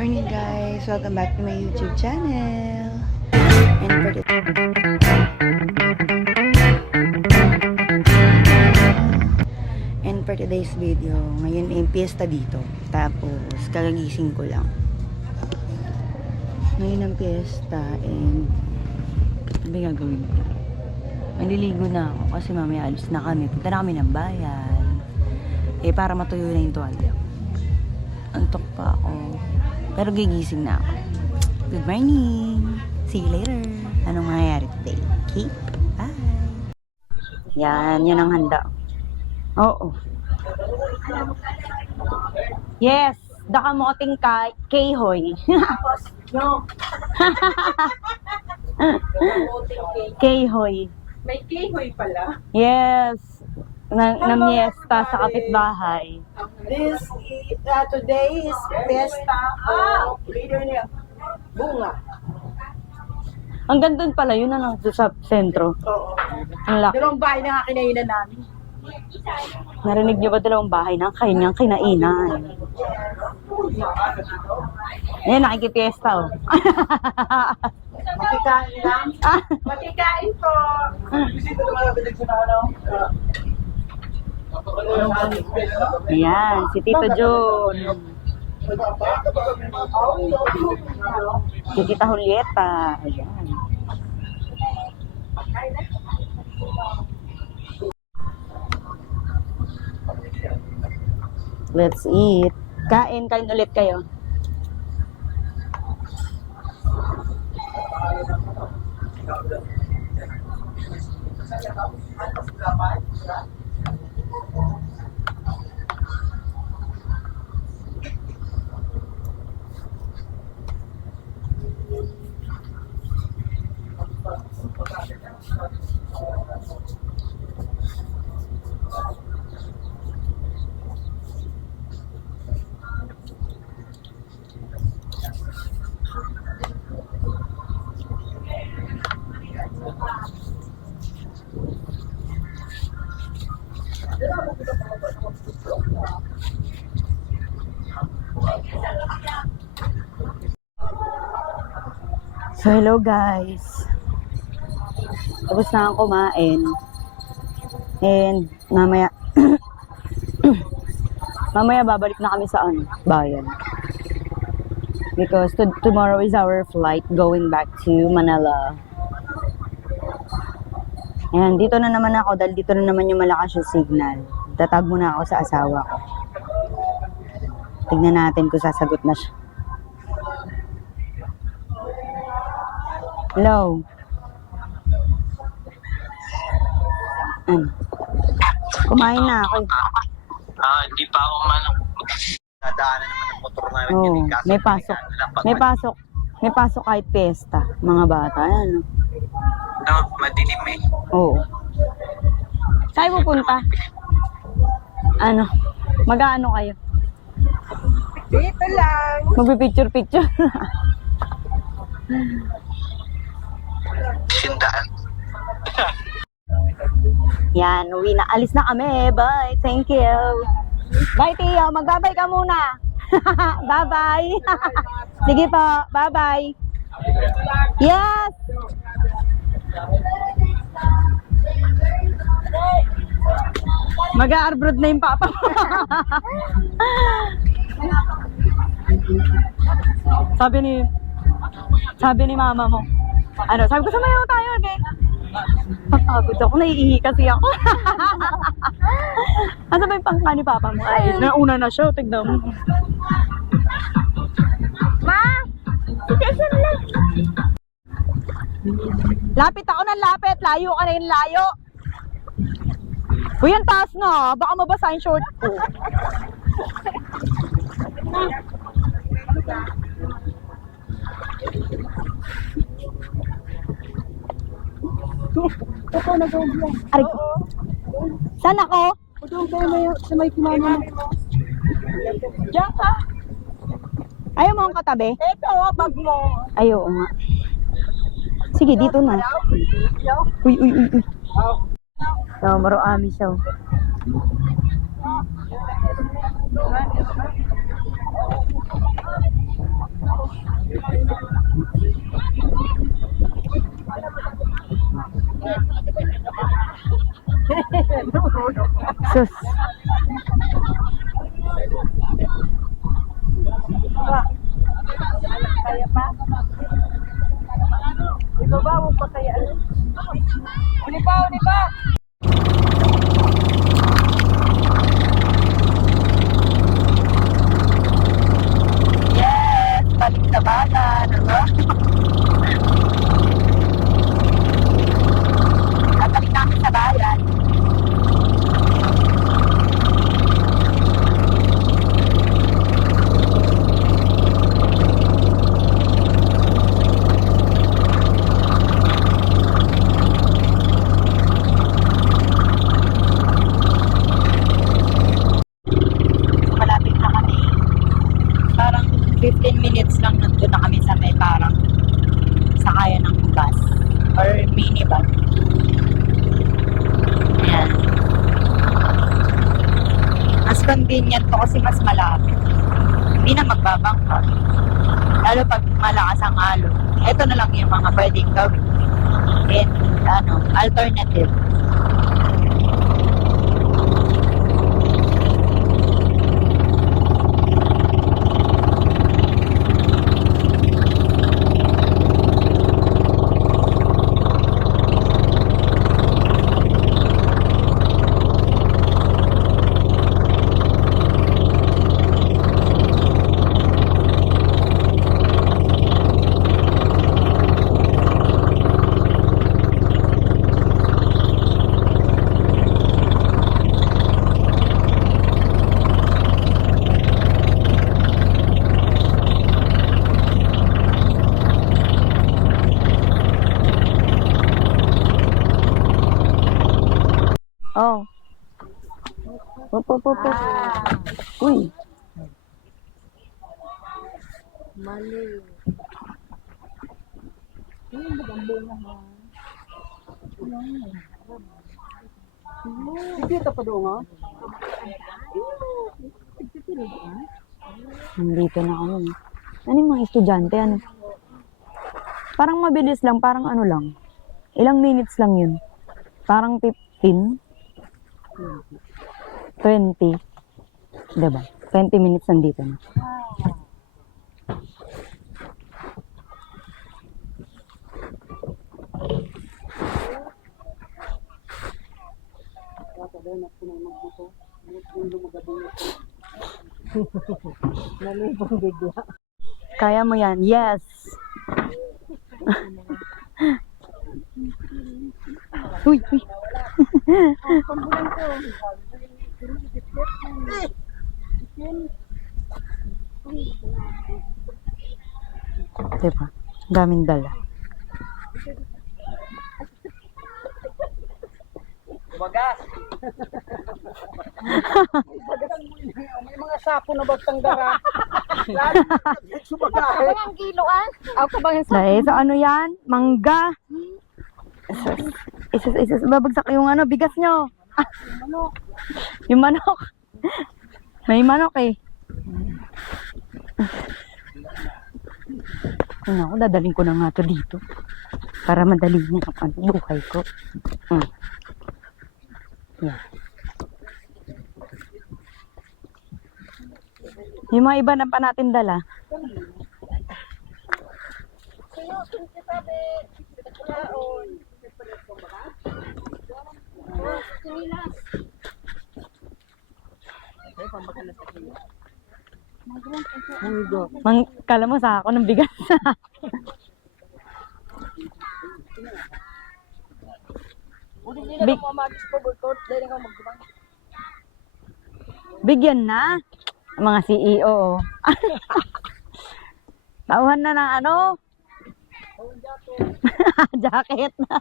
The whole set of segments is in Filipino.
morning guys! Welcome back to my YouTube channel! And for today's video, ngayon ay piyesta dito. Tapos, kagagising ko lang. Ngayon ang piyesta and ano ba gagawin ko? Maliligo na ako kasi mamaya alis na kami. Punta na kami ng bayan. Para matuyo na yung tuwalya. Antok pa ako. Pero gigising na ako. Good morning! See you later! Anong mangyayari today? Okay? Bye! Yan ang handa. Oo. Yes! Dakamoting Kayhoy. No. Kayhoy. May kayhoy pala. Yes! Namiesta sa kapitbahay. Today is fiesta of leader niya. Bunga. Hanggang doon pala, yun na lang sa sentro. Oo. Ang laki. Dalawang bahay na kinainan namin. Narinig niyo ba dalawang bahay ng kanyang kinainan? Ayan, nakikipiesta oh. Makikain lang. Makikain po. Bisita naman natin sa ano. Ayan, si Tito John. Si Tita Julieta. Ayan. Let's eat. Kain ulit kayo. So, hello guys. Tapos na akong kumain. And, mamaya, mamaya babalik na kami sa bayan. Because tomorrow is our flight going back to Manila. And, dito na naman ako dahil dito na naman yung malakas yung signal. Tatag muna ako sa asawa ko. Tignan natin kung sasagot na siya. Hello. Kumain na ako. Hindi pa ako dadaanan naman ng motor namin. Oo, may pasok. May pasok kahit pesta. Mga bata, ano. No, madilim eh. Oo. Saan pupunta? Ano? Mag-aano kayo? Dito lang. Magpipicture-picture. Sindaan. Yan, uwi na. Alis na kami. Bye. Thank you. Bye, Tio. Magbabay ka muna. Bye-bye. Sige po. Bye-bye. Yes. Mag-a-abroad na yung papa mo. Sabi ni mama mo. Ano, sabi ko sumayaw tayo, okay? Pagpagod ako, naiihi kasi ako. Asa ba yung pangka ni papa mo? Ay, nauna na siya, tignan mo. Ma! Station lang. Lapit ako ng lapit, layo ka na yung layo. Uy, ang taas na, baka mabasa yung short ko. Ito na daw yan. Aray ko. Saan ako? Doon kayo sa may kinana mo. Diyan ka. Ayaw mo akong katabi? Ito, bag mo. Ayaw nga. Sige, dito na. Uy. So, maroami siya. pa. Kaya pa? Ibaba mo pa kaya. Uli pa, uli pa! Yes! Balik sa bayan. Balik namin sa bayan. Malapit na kami. Parang 15 minutes lang nandun na kami sa may parang sakayan ng bus or minivan. Ayan. Mas convenient to kasi mas malapit. Hindi na magbabangka. Lalo pag malakas ang alon. Ito na lang yung mga pwedeng gawin. And alternative. Oh. Op. Uy. Mali. Sige, ito pa doon, ha? Nandito na kami. Ano yung mga estudyante? Ano? Parang mabilis lang. Parang ano lang. Ilang minutes lang yun. Parang 15. 20. Diba? 20 minutes nandito na. Nalibang bigla. Kaya mo yan. Yes! Uy! Pambulan ko. Diba? Daming dala. Bagas. May mga sapo na bagtang dara. Subagahe. Ang kiloan? Ako ka bang Dahil sa ano yan? Mangga. Isus. Babagsak yung ano, bigas nyo. Yung manok. May manok eh. Ano, dadaling ko na nga to dito. Para madali niya ang buhay ko. Yan. Yung mga iba na pa natin dala. Kala mo sa ako ng bigas. Bigyan na mga CEO. Tauhan na ng ano? Jacket na.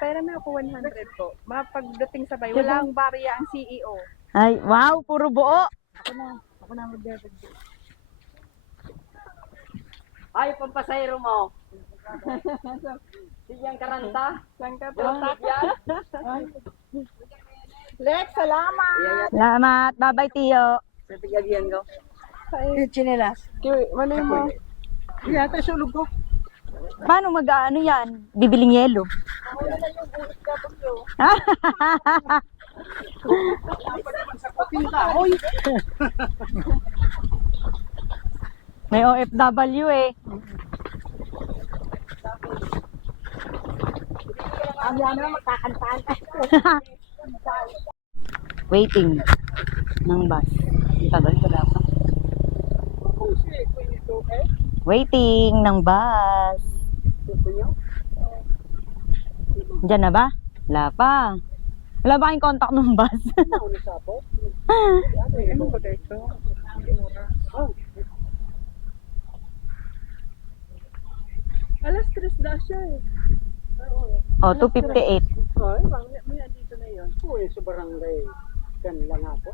Pera na ako 100 po. Mapagdating sabay, walang barya ang CEO. Ay, wow, puro buo. Ako na magdadagdag. Ay, pampasayro mo. Sigyang karanta. Saan ka Lex, salamat. Salamat. Bye-bye, Tiyo. Sa tigagyan ko. Chinelas. Manoy mo. Yata sulog ko. Paano mag-ano yan? Bibiling yelo. May OFW eh. Kami naman magkakantaan. Waiting ng bus. Ang tagal ko dapat. Waiting ng bus. Diyan na ba? Wala pa. Wala ba kayong contact ng bus? Ano ba dito? Alas 3 na siya eh. Oh, 2:58. Ay, may andito na yun. Uy, sa barangay. Kan lang ako.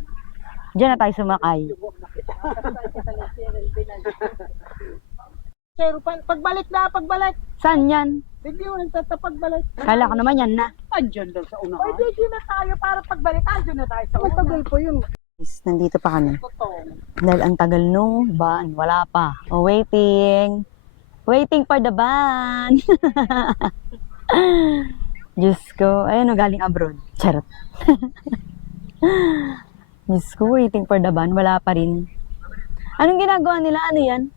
Diyan na tayo sumakay. Pero pagbalik na, pagbalik. Saan yan? Hindi mo nagtatapagbalik. Kala ko naman yan na. Andyan daw sa unahan. Ay, dito na tayo para pagbalik. Andun na tayo sa una. Matagal po yun. Nandito pa kami. Totoo. Dahil ang tagal nung van. Wala pa. Oh, waiting. Waiting for the van. Diyos ko. Ayun, galing abroad. Charot. Diyos ko, waiting for the van. Wala pa rin. Anong ginagawa nila? Ano yan?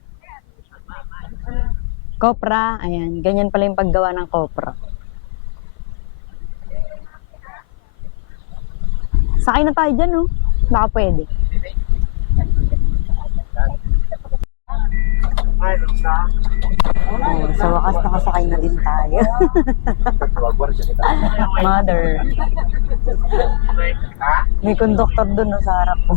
Kopra. Ayan. Ganyan pala yung paggawa ng kopra. Sakay na tayo dyan, oh. Baka pwede. Oh, sa wakas nakasakay na din tayo. Mother. May conductor dun, no, sa harap ko.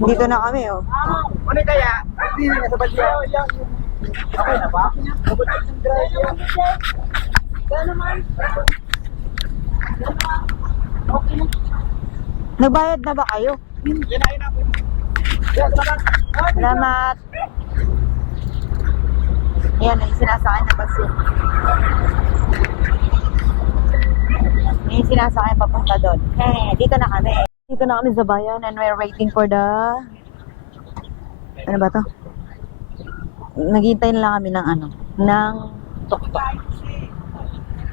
Dito na kami, oh. Ano kaya? Hindi na sa badya. Okay na ba? Nagbayad na ba kayo? Yan na. Salamat. Yan, yung sinasakay na bus yun. Yung sinasakay papunta doon. Dito na kami. Dito na kami sa bayan and we're waiting for the... Ano ba to? Naghihintay na lang kami ng ano? Ng tok-tok.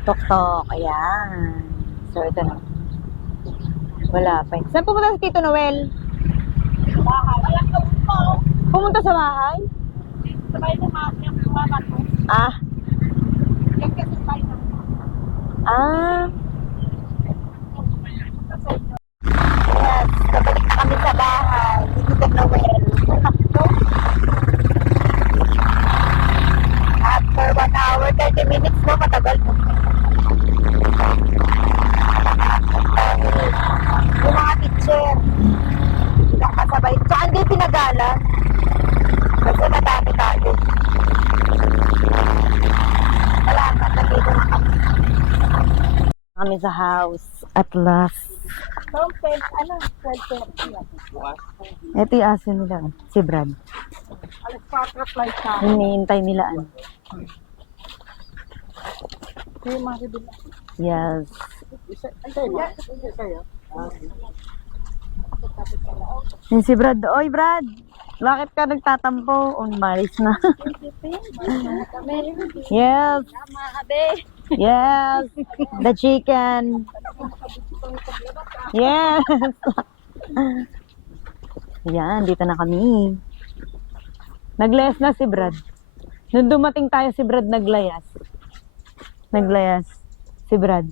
Tok-tok. Ayan. So, ito na. Wala pa. Saan pumunta si Tito Noel? Pumunta sa bahay? Ah. Ah. Yes, kabalik na kami sa bahay. Hindi ka Noel. After 1 hour, 30 minutes mo, matagal mo. Yung mga teacher, nakasabay. Tsaka hindi pinagalan. Kasi nadami tayo. Salamat, nandito na kami. Kami sa house at last. From 10, 12:30 yan. Ito yung aso nila. Si Brad. Alas 4 flight sa Hinihintay nila. Yung mga bibili. Yes. Yun si Brad. Oy, Brad! Bakit ka nagtatampo? Umalis na. Yes. Yes. The chicken. Yes. Yan, dito na kami. Naglayas na si Brad. Nung dumating tayo si Brad naglayas. Naglayas si Brad.